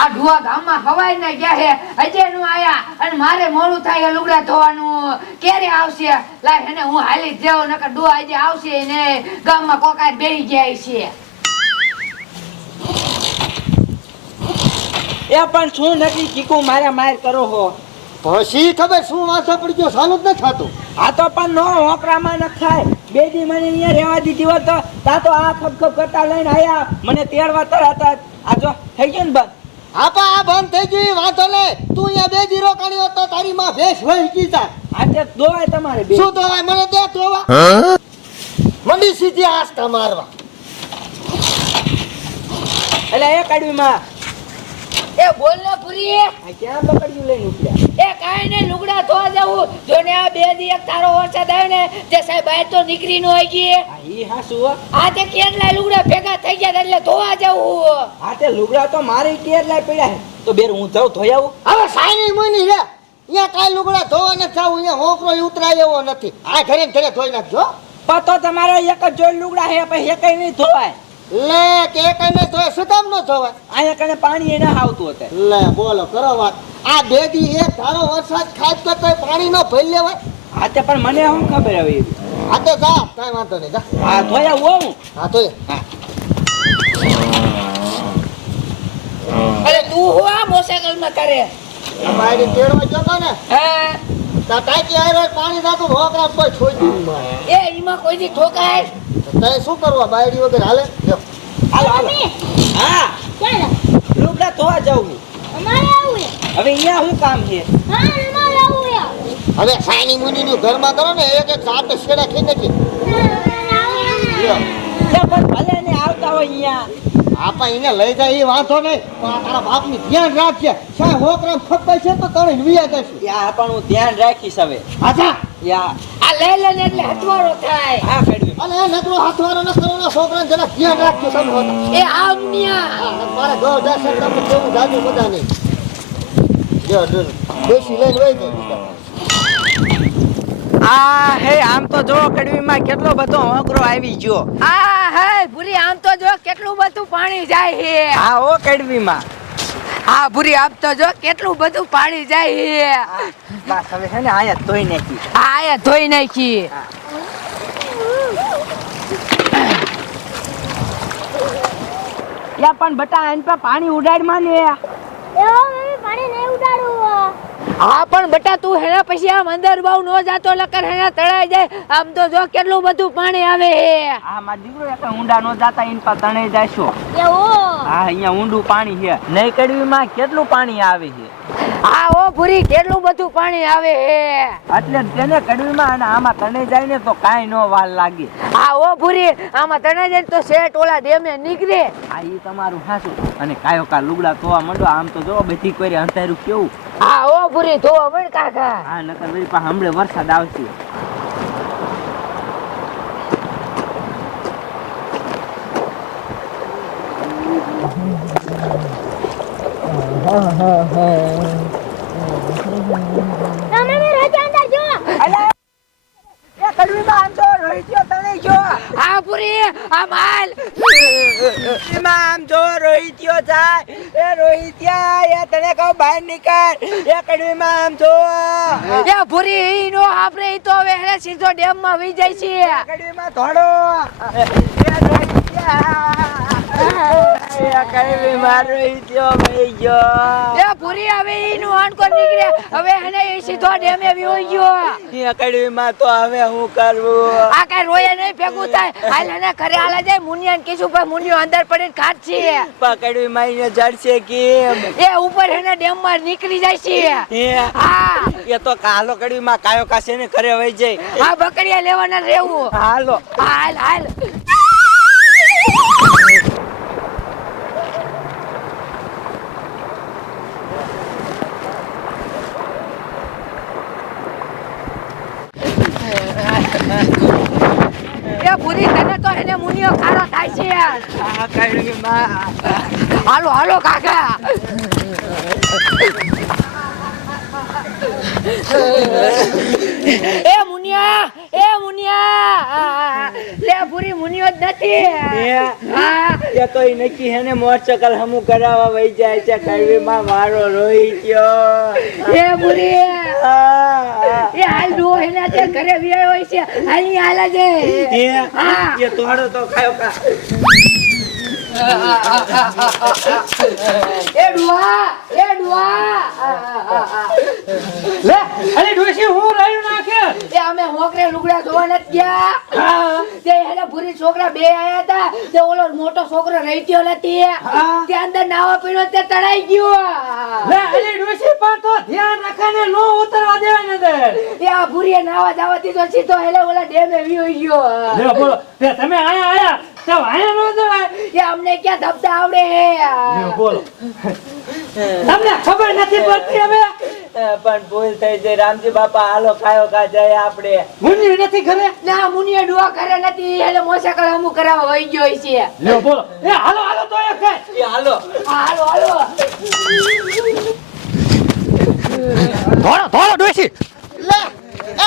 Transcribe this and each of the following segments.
આ ઢુવા ગામમાં હવાઈ ના ગયા હે. અજયનું આયા અને મારે મોડું થાય લુગડા ધોવાનું. ક્યારે આવશે? લાય એને હું હાલી જ જાઉં નકર ડુઆ આજે આવશે ને ગામમાં કોકાય બેહી ગયા છે. એ પણ શું નથી ચીકુ મારે માર કરો હો? પછી ખબર શું વાંસો પડી ગયો? સાલું જ ન થતું. આ તો પણ નો હોકરામાં ન ખાય બે દી મને અહીંયા રહેવા દીધી હોત તો તા તો આ ખપ કરતા લઈને આયા. મને તેડવા તરત. આ જો થઈ ગયું ને બંધ. આપા આ બંધ થઈ ગઈ વાંધો લે તું અહીંયા બે જીરો કાઢ્યો તો તારી માં ભેસ વહી ગઈ તા આજે દોવાય તમારે બે. શું દોવાય? મને દે દોવા. મંડી સીધી આસ્તા મારવા. એટલે એ કાઢવીમાં એ બોલ ને પૂરી. આ ક્યાં પકડ્યું લઈને ઉપડ્યા એ કાઈ નહીં લુગડા ધોવા જવું જો ને આ બે દી એક તારો વરસાદ આવ્યો ને તે સાહેબ આય તો નીકળી નો ગઈ આ ઈ હાસુ હો. આ તે કેટલા લુગડા ભેગા થઈ ગયા એટલે ધોવા જવું આ તે લુગડા તો મારે કેટલા પડ્યા તો બેર હું જાઉં ધોઈ આવું? હવે સાઈની મની રે અહીંયા કાઈ લુગડા ધોવા નથી થાવ અહીંયા હોકરો ઉતરાય એવો નથી. આ ઘરે ઘરે ધોઈ નાખજો પણ તો તમારે એક જ જોઈ લુગડા હે પછી એકય નહીં ધોવાય. લે કે કને તો સુકામ નો જોવા આયા અહીંયા કને પાણી એને આવતું હતું લે બોલો કરો વાત. આ બે એ એક ધારો વરસાદ તો કોઈ પાણી નો ભરી લેવાય? હા તે પણ મને શું ખબર આવી આ તો જા કાઈ વાંધો નહીં જા. હા આવું? હું હા. તો અરે તું હું આ મોટરસાયકલમાં કરે બાયડી તેડવા જતો ને? હા? તા તાકી આયરો પાણી નાખું હોકરા કોઈ છોડી એ ઈમાં કોઈ દી ઠોકાય? તો શું કરવા બાયડી વગર હાલે? હાલો હાલો. હા. ચાલો લુગડા ધોવા અમારે આવું હવે અહીંયા શું કામ છે? હા અમારે આવું હવે સાયની મુની નું ઘરમાં કરો ને એક એક સાત શેડા ખી નથી પણ ભલે ને આવતા હોય અહીંયા આપા એને લઈ જાય એ વાંધો નહીં પણ તારા બાપની ધ્યાન રાખજે. શા હોકરા ફપાય છે તો તણે વિયા જશે. યા પણ હું ધ્યાન રાખીશ હવે. આજા. યા. આ લઈ લે ને એટલે હથવારો થાય. હા અને નકરો હાથવારો ન કરવાનો છોકરાને જરા ધ્યાન રાખજો તમે હોતા એ આમન્યા મારે ગો દર્શન તમને કેવું જાજુ બધા નહીં જો જો, બેસી લઈને વહી જાય આ હે આમ તો જો કડવીમાં કેટલો બધો હોકરો આવી ગયો. આ હે ભૂરી આમ તો જો કેટલું બધું પાણી જાય હે. હા ઓ કડવીમાં આ ભૂરી આપ તો જો કેટલું બધું પાણી જાય હે. બસ હવે છે ને આયા ધોઈ નાખી. આ આયા ધોઈ નાખી. યા પણ બટા એન પર પાણી ઉડાડમાં ને એવો મમ્મી પાણી નહીં ઉડાડું હા પણ બટા તું હેના પછી આમ અંદર બહુ નો જાતો લકર હેના તળાઈ જાય. આમ તો જો કેટલું બધું પાણી આવે હે. હા માર દીકરો એક ઊંડા નો જાતા ઇન પર તણાઈ જાશો એવો. હા અહીંયા ઊંડું પાણી છે. નહીં કડવીમાં કેટલું પાણી આવે છે? આ ઓ ભૂરી કેટલું બધું પાણી આવે છે એટલે તેને કડવીમાં અને આમાં તણે જાય ને તો કાંઈ નો વાલ લાગે. આ ઓ ભૂરી આમાં તણાઈ જાય તો શેઠ ઓલા ડેમે નીકળે. આ ઈ તમારું હાસું. અને કાયો કા લુગડા ધોવા માંડો આમ તો જો બધી કરી અંધારું કેવું. આ ઓ ભૂરી ધો વણ કાકા. હા નકર વળી પા હમણે વરસાદ આવશે. ના આ માલ એમાં આમ જો રોહિત્યો જાય એ રોહિત્યા એ તને કહું બહાર નીકળ એ કડવીમાં આમ જો. એ ભૂરી નો આપણે તો હવે સીધો ડેમમાં વી જાય છે. કડવીમાં થોડો એ રોહિત્યા એ કડવીમાં રોહિત્યો વહી ગયો એ ભૂરી હવે ઈ નું હાનકો હવે એને ઈ સીધો ડેમે વી ગયો. એ કડવીમાં તો હવે હું કરવું? આ કઈ રોયે નહીં ભેગું થાય. હાલ એને ઘરે હાલે જાય મુનિયાને કીધું ભાઈ મુનિયો અંદર પડીને ખાટ છે. પકડવી માઈને જડશે કે એ ઉપર એને ડેમમાં નીકળી જાય છે. હા? એ તો કાલો કડવીમાં કાયો કાશે ને ઘરે વહી જાય. આ બકરિયા લેવાના રહેવું. હાલો. હાલ હાલ એ ભૂરી તને તો એને મુનિયો ખારો થાય છે આ કડવીમાં હાલો હાલો કાકા. એ મુનિયા એ મુનિયા. લે પૂરી મુનિયો જ નથી. એ હા તો ઈ નક્કી હે ને મોટરસાયકલ હમું કરાવવા વહી જાય છે કડવીમાં મારો રોઈ ગયો. એ પૂરી એ હાલ ડો એને અત્યારે ઘરે વ્યાય હોય છે. હાલની હાલ જ એ તોડો તો ખાયો કા. નથી ગયા મોટો છોકરો રહેતો નથી તે અંદર નાવા પીણો તે તણાઈ ગયો લે અરે પણ તો ધ્યાન રાખીને નો ઉતરવા દેવા ને તે આ ભૂરીએ નાવા દાવા દીધો સીધો હેલે ઓલા ડેમે વિયો ગયો. તમે આયા આયા. તે નો દેવાય એ અમને ક્યાં ધબધા આવડે? લે બોલો. તમને ખબર નથી પડતી હવે? પણ ભૂલ થઈ જાય. રામજી બાપા હાલો ખાયો કા જાય આપણે. મુની નથી ઘરે? ના મુનિયા ડુઆ કરે નથી. એટલે મોસા કરે અમુક કરાવવા વહી ગયો છે. લે બોલો. એ હાલો હાલો તો એ ખાય એ હાલો. હાલો હાલો. ધોળો ધોળો લે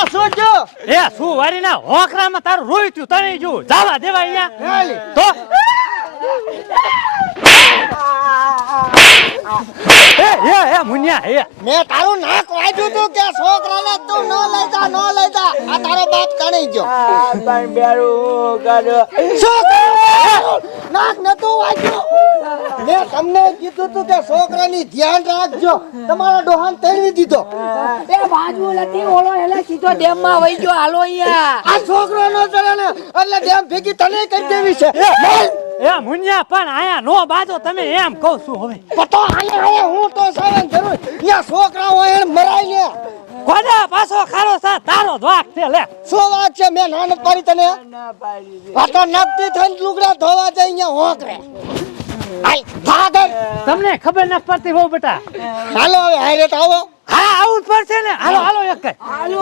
એ શું જો એ શું વારી ના હોકરામાં તારું રોઈ તું તને જો જાવા દેવાય અહીંયા. તો? એ એ એ મુનિયા એ. મેં તારું નાક વાંચ્યું તું કે છોકરાને તું ન લઈ જા ન લઈ જા. આ તારો બાપ તણી ગયો. આ પણ બેરું કરો છોકરા! નાક નતો વાંચ્યું. મેં તમને કીધું તું કે છોકરાની ધ્યાન રાખજો. તમારા ડોહાન તેડવી દીધો. એ બાજુ નથી ઓળો એટલે સીધો ડેમમાં વહી ગયો હાલો અહીંયા. આ છોકરો નો ચડે ને એટલે ડેમ ભેગી તને કરી દેવી છે. એ મુનિયા પણ આયા નો બાજો તમે એમ કહું છું હવે. પતો આલે આલે હું તો સાવન જરૂર. અહીંયા છોકરા હોય મરાઈ લે કોના પાછો ખારો સા તારો ધ્વાક છે લે. શું વાત છે? મેં નાનક પાડી તને? ના પાડી આ તો નક્કી થઈને લુગડા ધોવા જાય અહીંયા હોકરે. આઈ ભાગર તમને ખબર ન પડતી બહુ બેટા. હાલો હવે હારે આવો. હા આવું જ પડશે ને. હાલો હાલો એક કઈ હાલો.